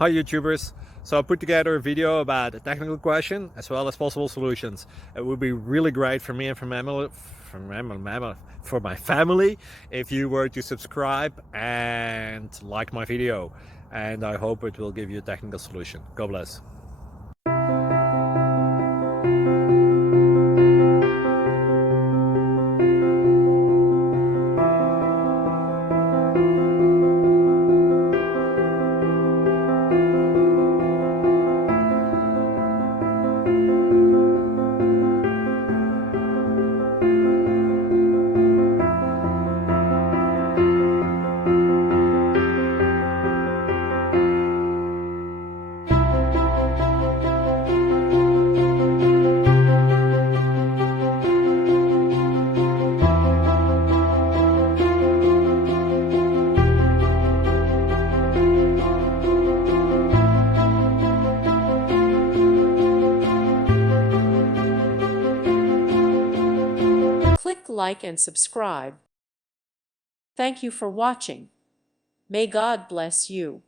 Hi YouTubers! So I put together a video about a technical question as well as possible solutions. It would be really great for me and for my family if you were to subscribe and like my video, and I hope it will give you a technical solution. God bless. Click like and subscribe. Thank you for watching. May God bless you.